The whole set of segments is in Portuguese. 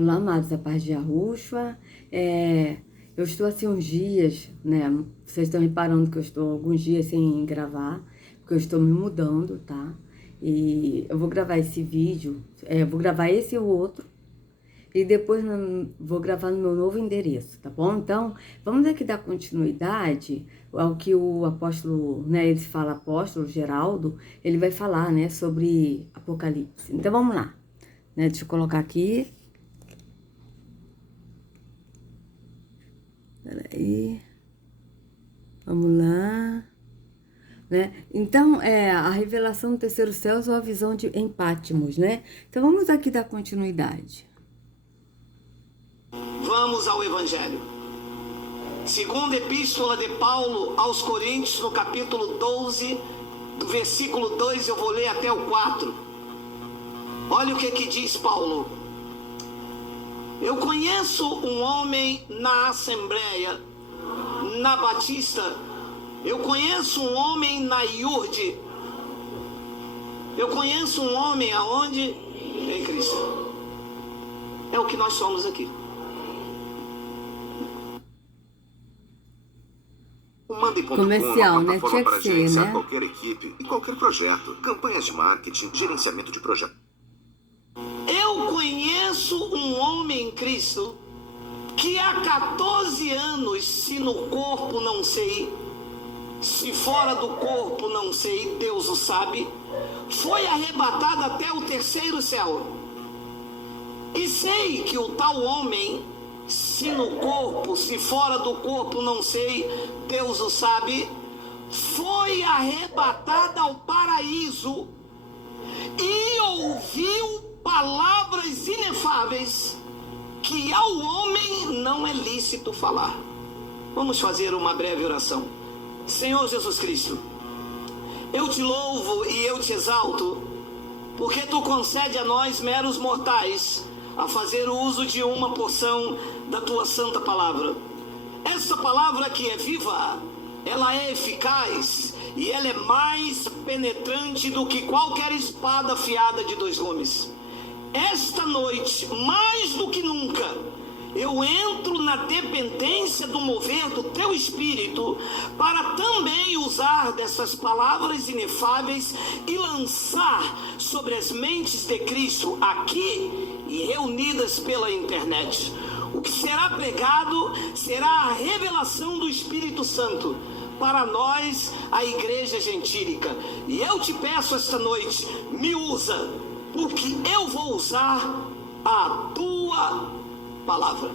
Olá, amados, a paz de Yahushua. Eu estou assim uns dias, né? Vocês estão reparando que eu estou alguns dias sem gravar, porque eu estou me mudando, tá? E eu vou gravar esse vídeo, vou gravar esse e o outro, e depois vou gravar no meu novo endereço, tá bom? Então, vamos aqui dar continuidade ao que o apóstolo, né? Ele se fala apóstolo Geraldo, ele vai falar, né? Sobre Apocalipse. Então, vamos lá, né? Deixa eu colocar aqui. Peraí, vamos lá, né? Então, a revelação do terceiro céu ou a visão em Patmos, né? Então, vamos aqui dar continuidade. Vamos ao Evangelho. Segunda Epístola de Paulo aos Coríntios, no capítulo 12, do versículo 2, eu vou ler até o 4. Olha o que diz Paulo. Eu conheço um homem na Assembleia, na Batista. Eu conheço um homem na Iurde. Eu conheço um homem aonde? Em Cristo. É o que nós somos aqui. O Mande.com Comercial, é uma né? plataforma Tinha que para ser, gerenciar né? qualquer equipe e qualquer projeto. Campanhas de marketing, gerenciamento de projetos. Eu conheço um homem em Cristo que há 14 anos, se no corpo não sei, se fora do corpo não sei, Deus o sabe, foi arrebatado até o terceiro céu. E sei que o tal homem, se no corpo, se fora do corpo não sei, Deus o sabe, foi arrebatado ao paraíso e ouviu palavras inefáveis que ao homem não é lícito falar. Vamos fazer uma breve oração. Senhor Jesus Cristo, eu te louvo e eu te exalto, porque tu concede a nós, meros mortais, a fazer uso de uma porção da tua santa palavra. Essa palavra que é viva, ela é eficaz e ela é mais penetrante do que qualquer espada afiada de 2 gumes. Esta noite, mais do que nunca, eu entro na dependência do mover do teu Espírito para também usar dessas palavras inefáveis e lançar sobre as mentes de Cristo aqui e reunidas pela internet. O que será pregado será a revelação do Espírito Santo para nós, a igreja gentílica. E eu te peço esta noite, me usa, porque eu vou usar a tua palavra.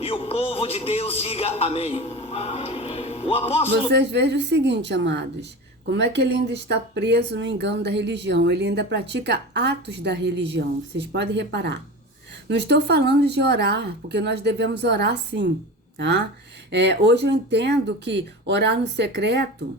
E o povo de Deus diga amém. O apóstolo... Vocês vejam o seguinte, amados, como é que ele ainda está preso no engano da religião, ele ainda pratica atos da religião, vocês podem reparar. Não estou falando de orar, porque nós devemos orar sim, tá? Hoje eu entendo que orar no secreto,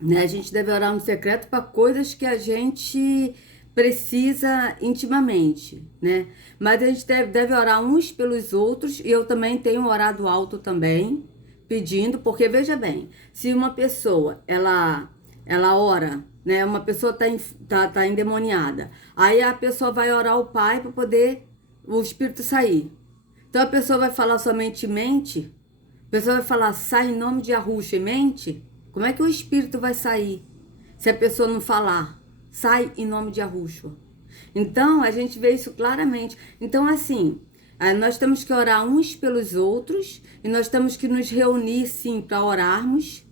né, a gente deve orar no secreto para coisas que a gente precisa intimamente, né? Mas a gente deve orar uns pelos outros, e eu também tenho orado alto também, pedindo, porque veja bem, se uma pessoa, ela ora, né? Uma pessoa tá endemoniada, aí a pessoa vai orar ao Pai para poder o espírito sair. Então a pessoa vai falar somente mente, a pessoa vai falar sai em nome de Yahushua e mente, como é que o espírito vai sair se a pessoa não falar sai em nome de Yahushua? Então, a gente vê isso claramente. Então, assim, nós temos que orar uns pelos outros e nós temos que nos reunir, sim, para orarmos,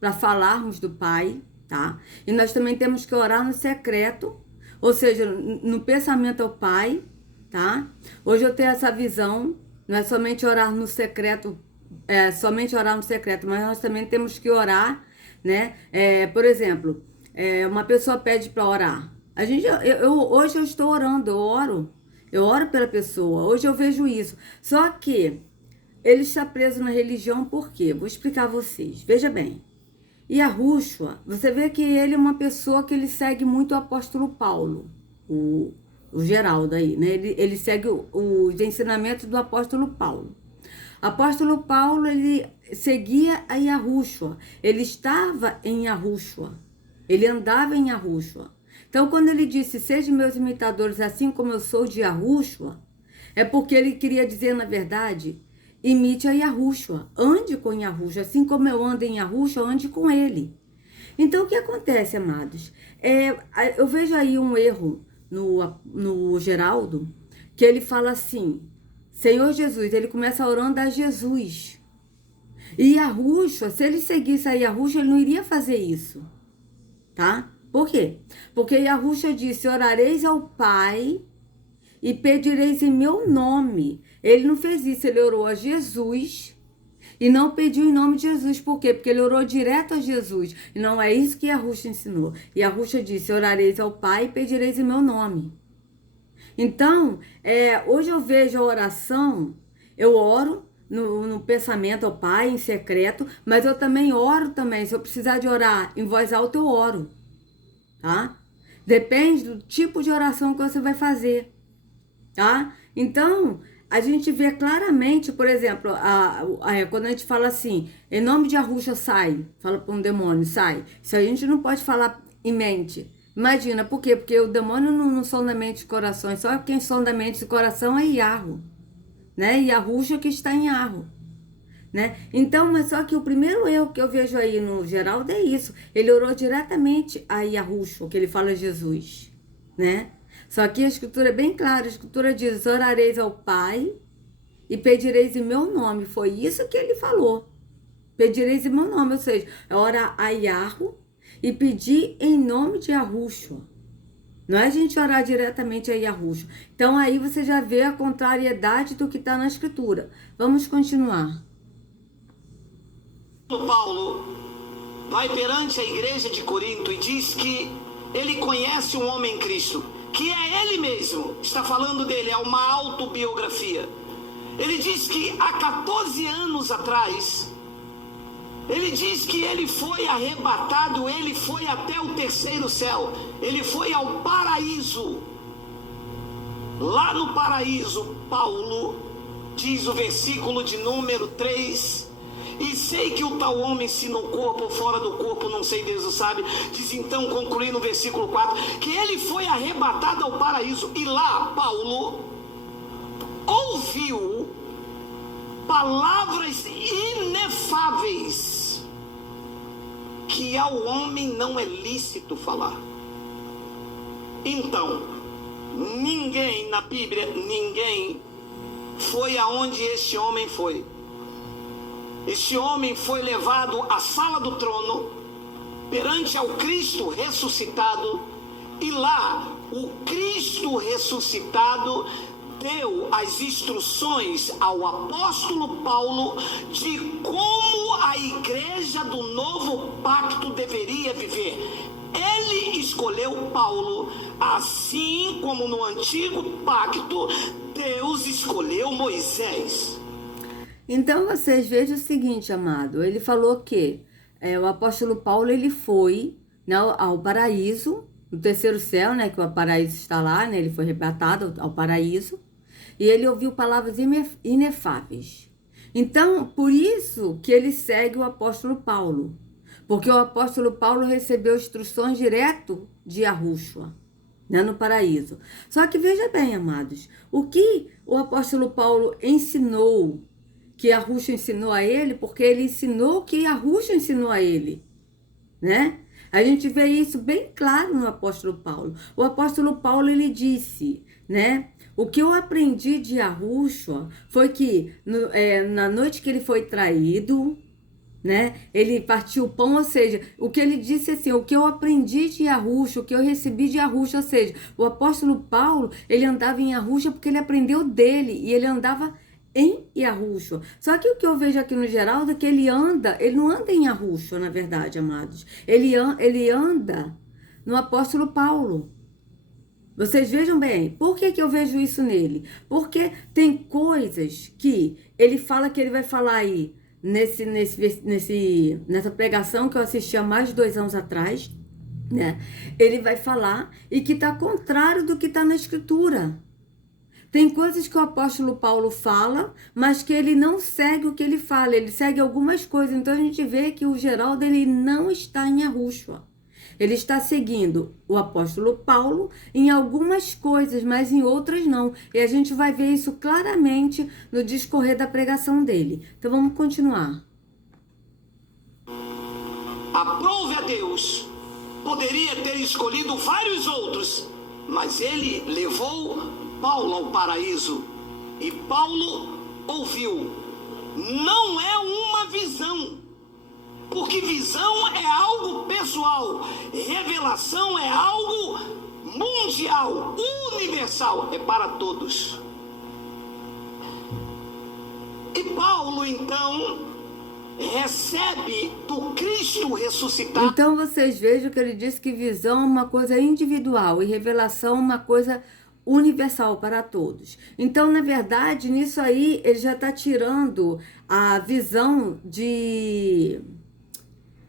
para falarmos do Pai, tá? E nós também temos que orar no secreto, ou seja, no pensamento ao Pai, tá? Hoje eu tenho essa visão, não é somente orar no secreto, mas nós também temos que orar, né? Por exemplo, uma pessoa pede para orar. Hoje eu estou orando, eu oro pela pessoa, hoje eu vejo isso. Só que ele está preso na religião por quê? Vou explicar a vocês, veja bem. E Yahushua, você vê que ele é uma pessoa que ele segue muito o apóstolo Paulo, o Geraldo aí, né? Ele segue os ensinamentos do apóstolo Paulo. Apóstolo Paulo, ele seguia a Yahushua, ele estava em Yahushua, ele andava em Yahushua. Então, quando ele disse, sejam meus imitadores assim como eu sou de Yahushua, É porque ele queria dizer, na verdade, imite a Yahushua, ande com Yahushua, assim como eu ando em Yahushua, ande com ele. Então, o que acontece, amados? Eu vejo aí um erro no Geraldo, que ele fala assim, Senhor Jesus, ele começa orando a Jesus. E Yahushua, se ele seguisse a Yahushua, ele não iria fazer isso, tá? Por quê? Porque Yahushua disse, orareis ao Pai e pedireis em meu nome. Ele não fez isso, ele orou a Jesus e não pediu em nome de Jesus. Por quê? Porque ele orou direto a Jesus. E não é isso que Yahushua ensinou. Yahushua disse, orareis ao Pai e pedireis em meu nome. Então, hoje eu vejo a oração, eu oro no pensamento ao Pai, em secreto, mas eu também oro também. Se eu precisar de orar em voz alta, eu oro, tá? Depende do tipo de oração que você vai fazer, tá? Então, a gente vê claramente, por exemplo, quando a gente fala assim, em nome de Yahushua sai, fala para um demônio, sai. Isso a gente não pode falar em mente. Imagina, por quê? Porque o demônio não sonda mente e coração, só quem sonda mente e coração é Yahu, né? Yahushua que está em Yahu, né? Então, mas só que o primeiro erro que eu vejo aí no Geraldo é isso. Ele orou diretamente a Yahushua, que ele fala Jesus, né? Só que a escritura é bem clara, a escritura diz, orareis ao Pai e pedireis em meu nome. Foi isso que ele falou. Pedireis em meu nome, ou seja, ora a Yahu e pedir em nome de Yahushua. Não é a gente orar diretamente a Yahushua. Então aí você já vê a contrariedade do que está na escritura. Vamos continuar. Paulo vai perante a igreja de Corinto e diz que ele conhece um homem Cristo, que é ele mesmo, está falando dele, é uma autobiografia. Ele diz que há 14 anos atrás, ele diz que ele foi arrebatado, ele foi até o terceiro céu, ele foi ao paraíso. Lá no paraíso, Paulo diz o versículo de número 3, e sei que o tal homem, se no corpo ou fora do corpo, não sei, Deus o sabe, diz então, concluindo no versículo 4, que ele foi arrebatado ao paraíso, e lá, Paulo ouviu palavras inefáveis que ao homem não é lícito falar. Então, ninguém na Bíblia, ninguém foi aonde este homem foi. Este homem foi levado à sala do trono, perante ao Cristo ressuscitado, e lá o Cristo ressuscitado deu as instruções ao apóstolo Paulo de como a igreja do novo pacto deveria viver. Ele escolheu Paulo, assim como no antigo pacto Deus escolheu Moisés. Então vocês vejam o seguinte, amado, ele falou que o apóstolo Paulo, ele foi, né, ao paraíso, no terceiro céu, né, que o paraíso está lá, né, ele foi arrebatado ao paraíso, e ele ouviu palavras inefáveis. Então, por isso que ele segue o apóstolo Paulo, porque o apóstolo Paulo recebeu instruções direto de Yahushua, né, no paraíso. Só que veja bem, amados, o que o apóstolo Paulo ensinou, que Yahushua ensinou a ele, porque ele ensinou o que Yahushua ensinou a ele, né? A gente vê isso bem claro no apóstolo Paulo. O apóstolo Paulo, ele disse, né? O que eu aprendi de Yahushua foi que na noite que ele foi traído, né? Ele partiu o pão, ou seja, o que ele disse assim, o que eu aprendi de Yahushua, o que eu recebi de Yahushua, ou seja, o apóstolo Paulo, ele andava em Yahushua porque ele aprendeu dele e ele andava em Yahushua. Só que o que eu vejo aqui no Geraldo é que ele não anda em Yahushua, na verdade, amados. Ele anda no apóstolo Paulo. Vocês vejam bem, por que eu vejo isso nele? Porque tem coisas que ele fala que ele vai falar aí nessa pregação que eu assisti há mais de 2 anos atrás, né? Ele vai falar e que está contrário do que está na escritura. Tem coisas que o apóstolo Paulo fala, mas que ele não segue o que ele fala, ele segue algumas coisas. Então a gente vê que o Geraldo, ele não está em Yahushua. Ele está seguindo o apóstolo Paulo em algumas coisas, mas em outras não. E a gente vai ver isso claramente no discorrer da pregação dele. Então vamos continuar. Aprove a Deus. Poderia ter escolhido vários outros, mas ele levou Paulo ao paraíso. E Paulo ouviu. Não é uma visão, porque visão é algo pessoal, revelação é algo mundial, universal, é para todos. E Paulo então recebe do Cristo ressuscitado. Então vocês vejam que ele disse que visão é uma coisa individual e revelação é uma coisa universal para todos. Então, na verdade, nisso aí ele já está tirando a visão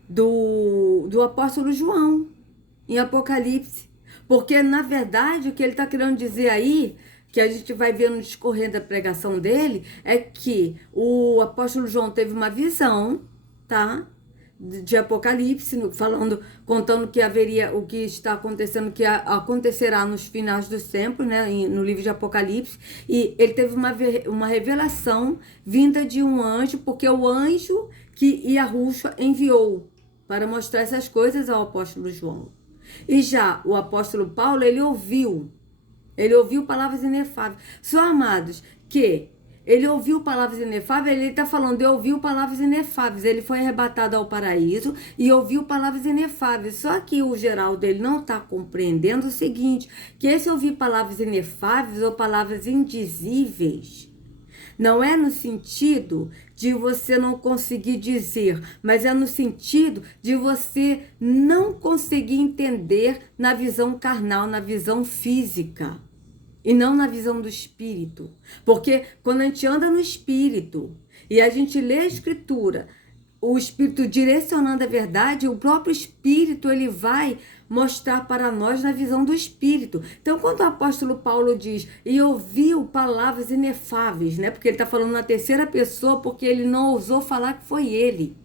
do apóstolo João em Apocalipse, porque na verdade o que ele está querendo dizer aí, que a gente vai ver no discorrer da pregação dele, é que o apóstolo João teve uma visão, tá? De Apocalipse, contando que haveria o que está acontecendo, que acontecerá nos finais dos tempos, né, no livro de Apocalipse, e ele teve uma revelação vinda de um anjo, porque o anjo que Yahushua enviou para mostrar essas coisas ao apóstolo João. E já o apóstolo Paulo, ele ouviu palavras inefáveis. Só, amados, que ele ouviu palavras inefáveis, ele está falando, eu ouvi palavras inefáveis. Ele foi arrebatado ao paraíso e ouviu palavras inefáveis. Só que o geral dele não está compreendendo o seguinte, que esse ouvir palavras inefáveis ou palavras indizíveis, não é no sentido de você não conseguir dizer, mas é no sentido de você não conseguir entender na visão carnal, na visão física, e não na visão do espírito. Porque quando a gente anda no espírito e a gente lê a escritura, o espírito direcionando a verdade, o próprio espírito ele vai mostrar para nós na visão do espírito. Então, quando o apóstolo Paulo diz, e ouviu palavras inefáveis, né? Porque ele está falando na terceira pessoa, porque ele não ousou falar que foi ele.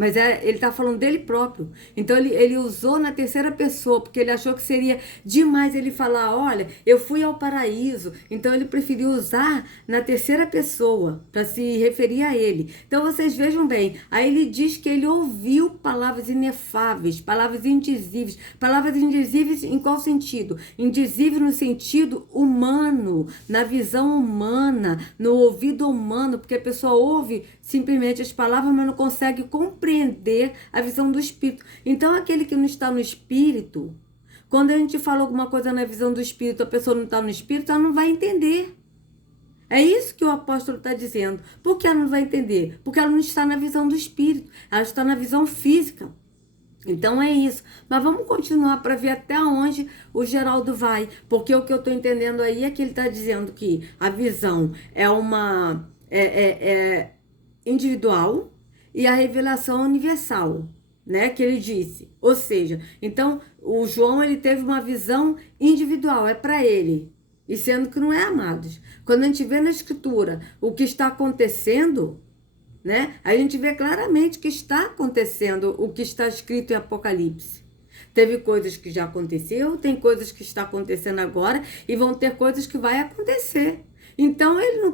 Mas ele está falando dele próprio. Então, ele usou na terceira pessoa, porque ele achou que seria demais ele falar, olha, eu fui ao paraíso. Então, ele preferiu usar na terceira pessoa, para se referir a ele. Então, vocês vejam bem, aí ele diz que ele ouviu palavras inefáveis, palavras indizíveis. Palavras indizíveis em qual sentido? Indizível no sentido humano, na visão humana, no ouvido humano, porque a pessoa ouve simplesmente as palavras, mas não consegue compreender a visão do espírito. Então, aquele que não está no espírito, quando a gente fala alguma coisa na visão do espírito, a pessoa não está no espírito, ela não vai entender. É isso que o apóstolo está dizendo. Por que ela não vai entender? Porque ela não está na visão do espírito, ela está na visão física. Então é isso. Mas vamos continuar para ver até onde o Geraldo vai. Porque o que eu estou entendendo aí é que ele está dizendo que a visão é uma... individual e a revelação universal, né, que ele disse. Ou seja, então o João ele teve uma visão individual, é para ele, e sendo que não é, amados. Quando a gente vê na escritura o que está acontecendo, né, a gente vê claramente que está acontecendo o que está escrito em Apocalipse. Teve coisas que já aconteceu, tem coisas que está acontecendo agora e vão ter coisas que vai acontecer. Então ele não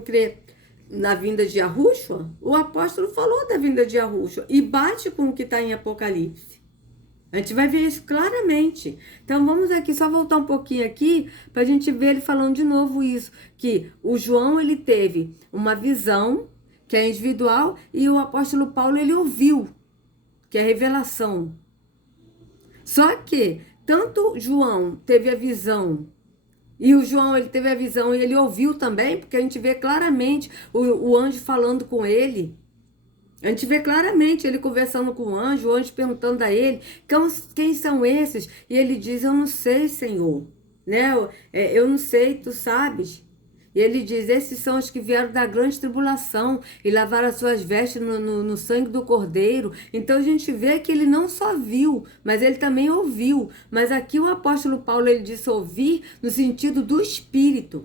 crê na vinda de Yahushua. O apóstolo falou da vinda de Yahushua e bate com o que está em Apocalipse. A gente vai ver isso claramente. Então vamos aqui, só voltar um pouquinho aqui, para a gente ver ele falando de novo isso, que o João ele teve uma visão, que é individual, e o apóstolo Paulo ele ouviu, que é revelação. Só que tanto João teve a visão, e o João, ele teve a visão e ele ouviu também, porque a gente vê claramente o anjo falando com ele. A gente vê claramente ele conversando com o anjo perguntando a ele, quem são esses? E ele diz, eu não sei, Senhor. Né? Eu não sei, tu sabes. E ele diz, esses são os que vieram da grande tribulação e lavaram as suas vestes no sangue do Cordeiro. Então a gente vê que ele não só viu, mas ele também ouviu. Mas aqui o apóstolo Paulo ele disse ouvir no sentido do Espírito.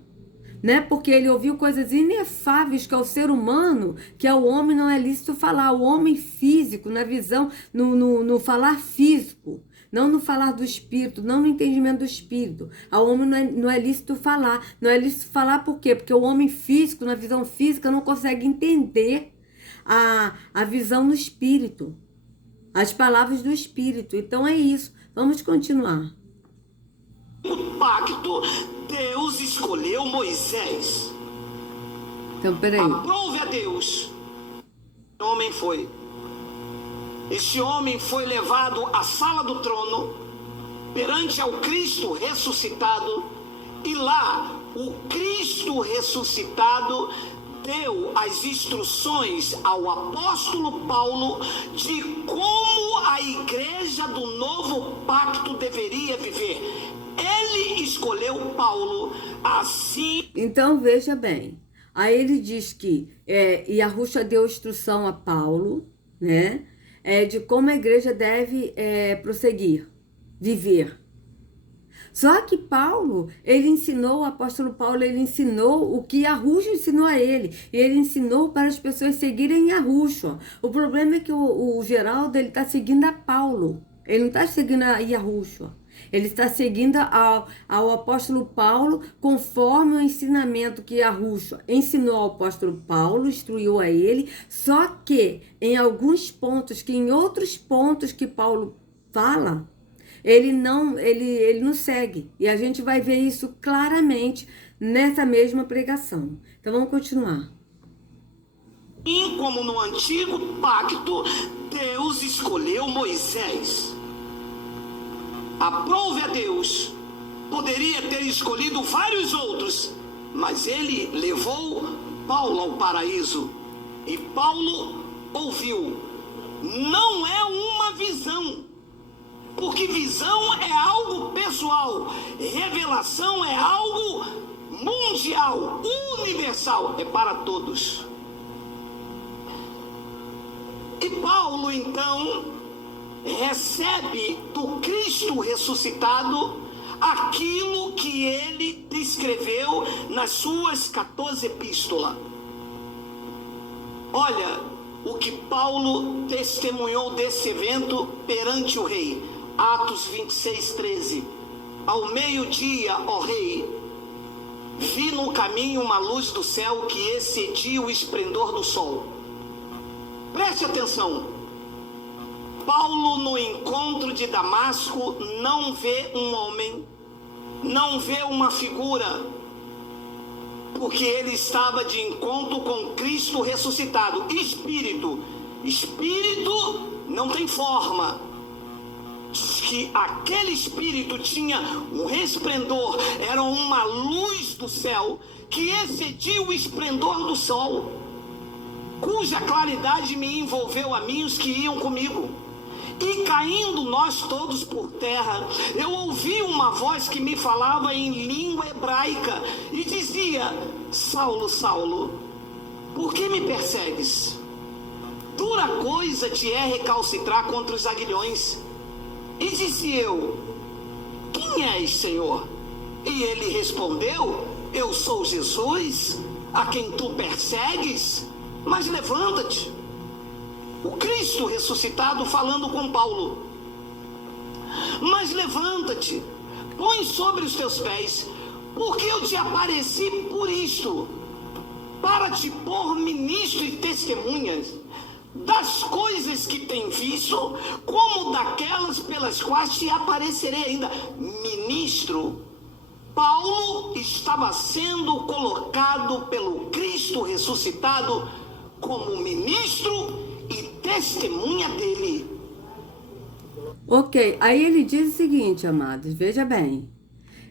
né? Porque ele ouviu coisas inefáveis que ao ser humano, que ao homem não é lícito falar. O homem físico, na visão, no falar físico, não no falar do espírito, não no entendimento do espírito. Ao homem não é lícito falar. Não é lícito falar por quê? Porque o homem físico, na visão física, não consegue entender a visão no espírito, as palavras do espírito. Então é isso. Vamos continuar. O pacto, Deus escolheu Moisés. Então, peraí. Aprove a Deus. O homem foi. Este homem foi levado à sala do trono, perante ao Cristo ressuscitado, e lá o Cristo ressuscitado deu as instruções ao apóstolo Paulo de como a igreja do novo pacto deveria viver. Ele escolheu Paulo assim. Então veja bem, aí ele diz que Yahushua deu instrução a Paulo, né, de como a igreja deve prosseguir, viver. Só que Paulo, o apóstolo Paulo, ele ensinou o que Yahushua ensinou a ele. Ele ensinou para as pessoas seguirem Yahushua. O problema é que o Geraldo, ele está seguindo a Paulo. Ele não está seguindo a Yahushua. Ele está seguindo ao apóstolo Paulo conforme o ensinamento que Yahushua ensinou ao apóstolo Paulo, instruiu a ele. Só que em alguns pontos, em outros pontos que Paulo fala, ele não segue. E a gente vai ver isso claramente nessa mesma pregação. Então vamos continuar. E como no antigo pacto, Deus escolheu Moisés. Aprove a Deus. Poderia ter escolhido vários outros, mas ele levou Paulo ao paraíso. E Paulo ouviu. Não é uma visão. Porque visão é algo pessoal, revelação é algo mundial, universal, é para todos. E Paulo, então, recebe do Cristo ressuscitado aquilo que ele descreveu nas suas 14 epístolas. Olha o que Paulo testemunhou desse evento perante o rei. Atos 26, 13. Ao meio-dia, ó rei, vi no caminho uma luz do céu que excedia o esplendor do sol. Preste atenção. Paulo, no encontro de Damasco, não vê um homem, não vê uma figura, porque ele estava de encontro com Cristo ressuscitado. Espírito não tem forma. Diz que aquele espírito tinha um resplendor, era uma luz do céu que excedia o esplendor do sol, cuja claridade me envolveu a mim e os que iam comigo. E caindo nós todos por terra, eu ouvi uma voz que me falava em língua hebraica e dizia: Saulo, Saulo, por que me persegues? Dura coisa te é recalcitrar contra os aguilhões. E disse eu: quem és, Senhor? E ele respondeu: eu sou Jesus, a quem tu persegues. Mas levanta-te. O Cristo ressuscitado falando com Paulo. Mas levanta-te, põe sobre os teus pés, porque eu te apareci por isto, para te pôr ministro e testemunhas das coisas que tem visto, como daquelas pelas quais te aparecerei ainda. Ministro, Paulo estava sendo colocado pelo Cristo ressuscitado como ministro e testemunha dele. Ok, aí ele diz o seguinte, amados, veja bem.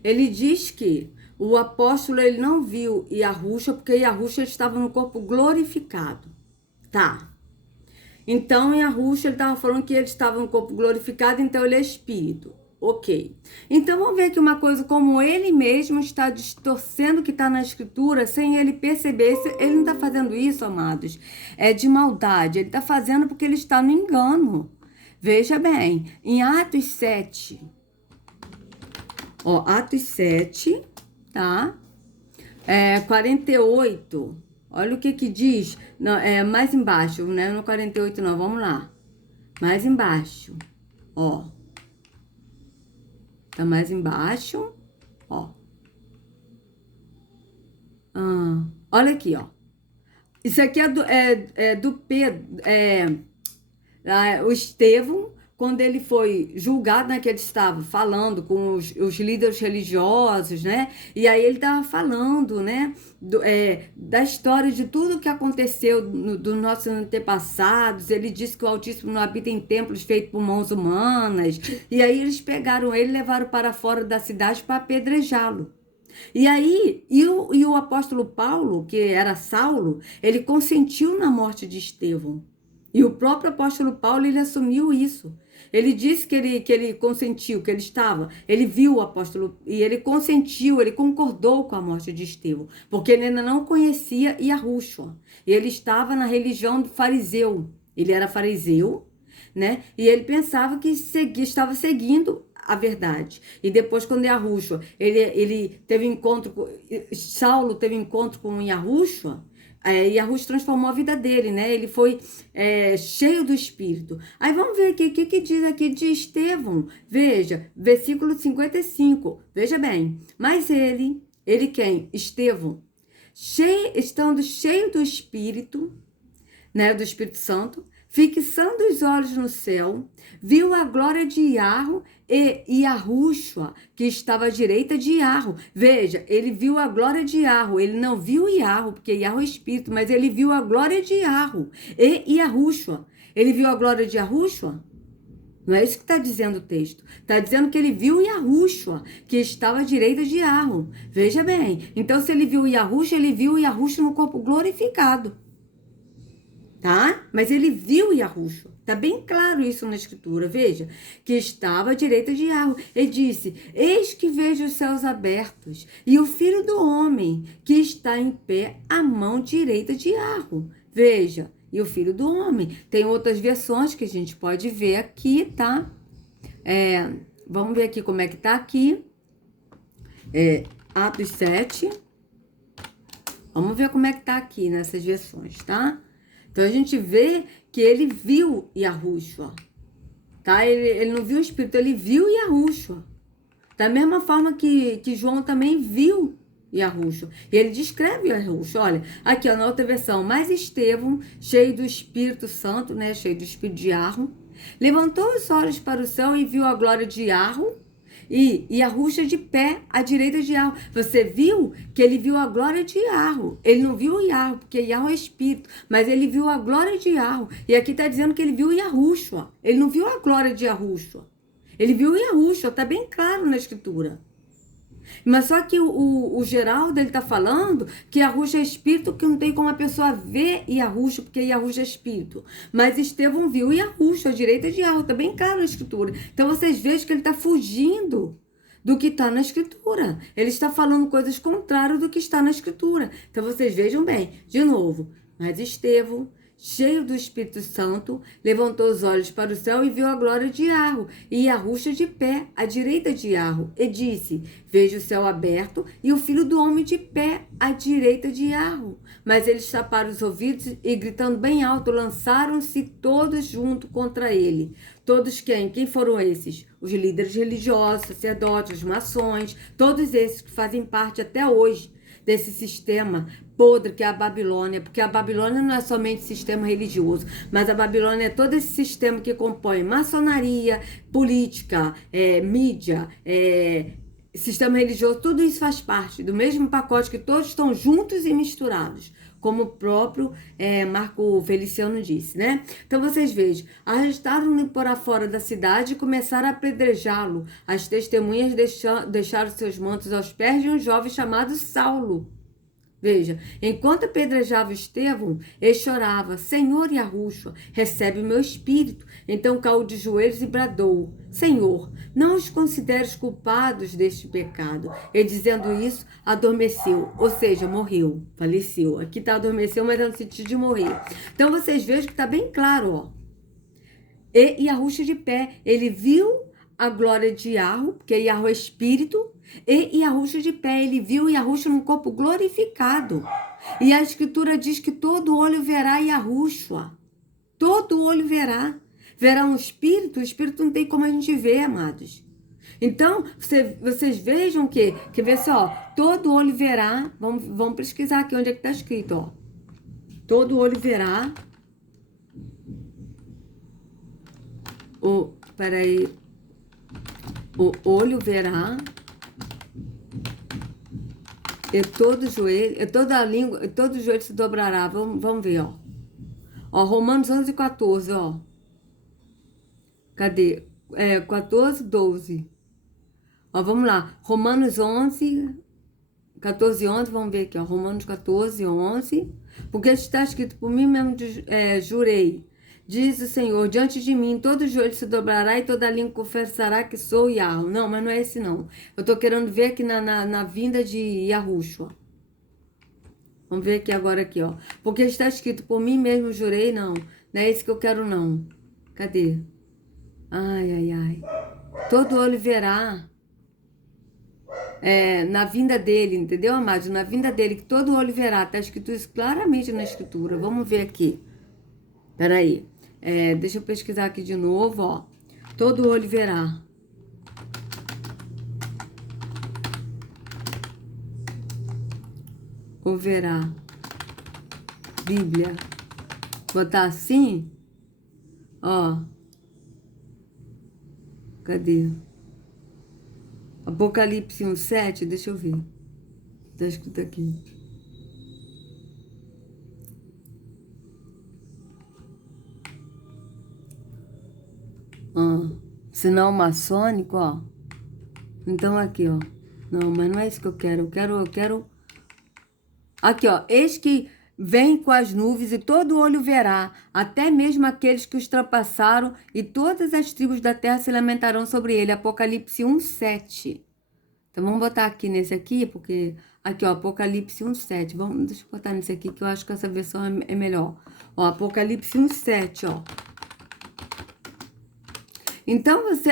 Ele diz que o apóstolo ele não viu Yahushua, porque Yahushua estava no corpo glorificado. Tá. Então, Yahushua, ele estava falando que ele estava no corpo glorificado, então ele é espírito. Ok. Então, vamos ver aqui uma coisa, como ele mesmo está distorcendo o que está na escritura, sem ele perceber. Ele não está fazendo isso, amados, é de maldade. Ele está fazendo porque ele está no engano. Veja bem, em Atos 7, Atos 7, tá? 48. Olha o que diz. Não, mais embaixo, né? No 48 não, vamos lá. Mais embaixo. Ó. Tá mais embaixo. Ó. Olha aqui, ó. Isso aqui é do Pedro. O Estevão, quando ele foi julgado, né, que ele estava falando com os líderes religiosos, né, e aí ele estava falando, né, da história de tudo que aconteceu dos nossos antepassados. Ele disse que o Altíssimo não habita em templos feitos por mãos humanas, e aí eles pegaram ele e levaram para fora da cidade para apedrejá-lo. E aí, o apóstolo Paulo, que era Saulo, ele consentiu na morte de Estevão. E o próprio apóstolo Paulo, ele assumiu isso. Ele disse que ele consentiu, que ele viu o apóstolo, e ele consentiu, ele concordou com a morte de Estevão, porque ele ainda não conhecia Yahushua. Ele estava na religião do fariseu. Ele era fariseu, né? E ele pensava que estava seguindo a verdade. E depois, quando Yahushua, ele teve encontro, Saulo teve encontro com Yahushua, Yahushua transformou a vida dele, né? Ele foi cheio do Espírito. Aí vamos ver aqui, o que diz aqui de Estevão? Veja, versículo 55. Veja bem. Mas ele quem? Estevão. Estando cheio do Espírito, né? Do Espírito Santo, fixando os olhos no céu, viu a glória de Iarro e Yahushua, que estava à direita de Iarro. Veja, ele viu a glória de Iarro. Ele não viu Iarro, porque Iarro é espírito, mas ele viu a glória de Iarro e Yahushua. Ele viu a glória de Yahushua? Não é isso que está dizendo o texto. Está dizendo que ele viu Yahushua, que estava à direita de Iarro. Veja bem. Então, se ele viu Yahushua, ele viu Yahushua no corpo glorificado. Tá? Mas ele viu Yahushua. Tá bem claro isso na escritura. Veja, que estava à direita de Iarro. Ele disse, eis que vejo os céus abertos e o Filho do Homem que está em pé à mão direita de Iarro. Veja, e o Filho do Homem. Tem outras versões que a gente pode ver aqui, tá? Vamos ver aqui como é que tá aqui. Atos 7. Vamos ver como é que tá aqui nessas versões, tá? Então, a gente vê que ele viu Yahushua, tá? Ele não viu o Espírito, ele viu Yahushua. Da mesma forma que João também viu Yahushua. E ele descreve Yahushua. Olha, aqui ó, na outra versão, mas Estevão, cheio do Espírito Santo, né? Cheio do Espírito de Iarro, levantou os olhos para o céu e viu a glória de Iarro e Yahushua de pé à direita de Iarro. Você viu que ele viu a glória de Iarro. Ele não viu Iarro, porque Iarro é espírito, mas ele viu a glória de Iarro. E aqui está dizendo que ele viu Yahushua. Ele não viu a glória de Yahushua. Ele viu Yahushua, está bem claro na escritura. Mas só que o Geraldo, ele está falando que Yahushua é espírito, que não tem como a pessoa ver Yahushua, porque Yahushua é espírito. Mas Estevão viu Yahushua, à direita de Iarro, está bem claro na escritura. Então vocês vejam que ele está fugindo do que está na escritura. Ele está falando coisas contrárias do que está na escritura. Então vocês vejam bem, de novo, mas Estevão, cheio do Espírito Santo, levantou os olhos para o céu e viu a glória de Iarro e Yahushua de pé à direita de Iarro, e disse, vejo o céu aberto e o Filho do Homem de pé à direita de Iarro. Mas eles taparam os ouvidos e, gritando bem alto, lançaram-se todos juntos contra ele. Todos quem? Quem foram esses? Os líderes religiosos, sacerdotes, os maçons, todos esses que fazem parte até hoje desse sistema podre que é a Babilônia, porque a Babilônia não é somente sistema religioso, mas a Babilônia é todo esse sistema que compõe maçonaria, política, mídia, sistema religioso, tudo isso faz parte do mesmo pacote, que todos estão juntos e misturados, como o próprio Marco Feliciano disse, né? Então vocês vejam, arrastaram-no para fora da cidade e começaram a apedrejá-lo. As testemunhas deixaram seus mantos aos pés de um jovem chamado Saulo. Veja, enquanto apedrejava Estevão, ele chorava, Senhor Yahushua, recebe o meu espírito. Então caiu de joelhos e bradou, Senhor, não os consideres culpados deste pecado. E dizendo isso, adormeceu, ou seja, morreu, faleceu. Aqui está adormeceu, mas é no sentido de morrer. Então vocês vejam que está bem claro, ó. E Yahushua de pé, ele viu a glória de Iarro, porque Iarro é espírito, E Yahushua de pé, ele viu Yahushua num corpo glorificado. E a escritura diz que todo olho verá Yahushua. Todo olho verá. Verá um espírito, o espírito não tem como a gente ver, amados. Então, vocês vejam que, quer ver só, todo olho verá, vamos pesquisar aqui onde é que está escrito, ó. Todo olho verá, o olho verá, e todo joelho, e toda a língua, e todo joelho se dobrará, vamos ver, ó. Ó, Romanos 11:14, ó. Cadê? 14, 12. Ó, vamos lá. Romanos 11, 14, 11. Vamos ver aqui, ó. Romanos 14, 11. Porque está escrito, por mim mesmo jurei. Diz o Senhor, diante de mim todo joelho se dobrará e toda língua confessará que sou Yahweh. Não, mas não é esse não. Eu tô querendo ver aqui na vinda de Yahushua. Vamos ver aqui agora, aqui, ó. Porque está escrito, por mim mesmo jurei, não. Não é esse que eu quero, não. Cadê? Ai, ai, ai. Todo olho verá na vinda dele, entendeu, amados? Na vinda dele, que todo olho verá. Está escrito isso claramente na escritura. Vamos ver aqui. Peraí. Deixa eu pesquisar aqui de novo, ó. Todo olho verá. Ou verá. Bíblia. Botar assim. Ó. Cadê? Apocalipse 1:7, deixa eu ver. Tá escrito aqui. Sinal maçônico, ó. Então aqui, ó. Não, mas não é isso que eu quero. Eu quero... Aqui, ó. Eis que vem com as nuvens e todo olho verá, até mesmo aqueles que os ultrapassaram, e todas as tribos da terra se lamentarão sobre ele. Apocalipse 1:7. Então vamos botar aqui nesse aqui, porque... Aqui, ó, Apocalipse 1:7. Deixa eu botar nesse aqui, que eu acho que essa versão é melhor. Ó, Apocalipse 1:7, ó. Então você...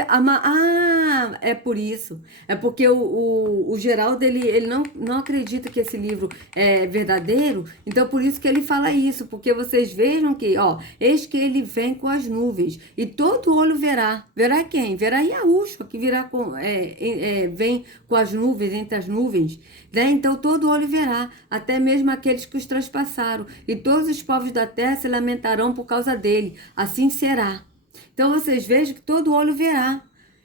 é por isso. É porque o Geraldo, ele não acredita que esse livro é verdadeiro. Então por isso que ele fala isso. Porque vocês vejam que, ó, eis que ele vem com as nuvens. E todo olho verá. Verá quem? Verá Yahushua, que virá vem com as nuvens, entre as nuvens. Né? Então todo olho verá, até mesmo aqueles que os traspassaram. E todos os povos da terra se lamentarão por causa dele. Assim será. Então, vocês vejam que todo olho verá.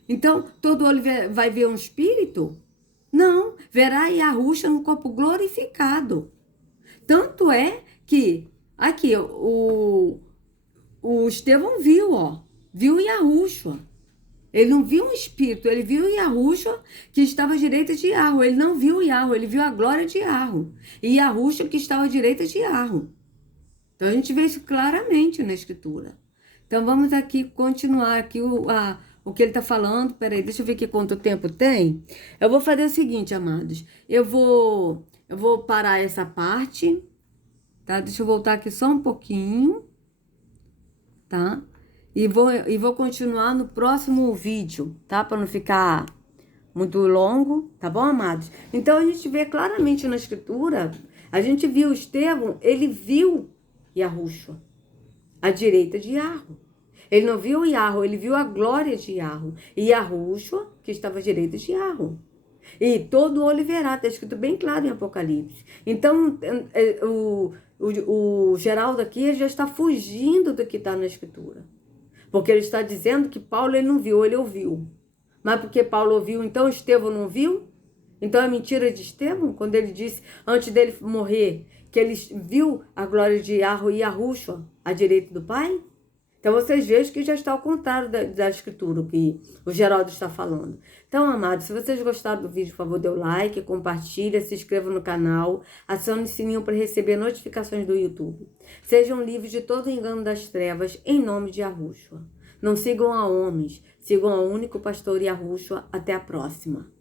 Então, todo olho vai ver um espírito? Não, verá Yahushua no corpo glorificado. Tanto é que, aqui, o Estevão viu, ó, viu Yahushua. Ele não viu um espírito, ele viu Yahushua que estava à direita de Yahweh. Ele não viu Yahweh, ele viu a glória de Yahweh. E Yahushua que estava à direita de Yahweh. Então, a gente vê isso claramente na Escritura. Então, vamos aqui continuar aqui o que ele está falando. Peraí, deixa eu ver aqui quanto tempo tem. Eu vou fazer o seguinte, amados. Eu vou parar essa parte, tá? Deixa eu voltar aqui só um pouquinho, tá? E vou continuar no próximo vídeo, tá? Para não ficar muito longo, tá bom, amados? Então, a gente vê claramente na Escritura, a gente viu Estevão, ele viu Yahushua à direita de Yahweh. Ele não viu Yahweh, ele viu a glória de Yahweh. E Yahushua, que estava à direita de Yahweh. E todo olho verá, está escrito bem claro em Apocalipse. Então, o Geraldo aqui já está fugindo do que está na Escritura. Porque ele está dizendo que Paulo ele não viu, ele ouviu. Mas porque Paulo ouviu, então Estevão não viu? Então é mentira de Estevão? Quando ele disse, antes dele morrer, que ele viu a glória de Yahweh e Yahushua à direita do Pai? Então, vocês vejam que já está ao contrário da Escritura, o que o Geraldo está falando. Então, amados, se vocês gostaram do vídeo, por favor, dê o like, compartilha, se inscreva no canal, acione o sininho para receber notificações do YouTube. Sejam livres de todo engano das trevas, em nome de Yahushua. Não sigam a homens, sigam ao único pastor Yahushua. Até a próxima.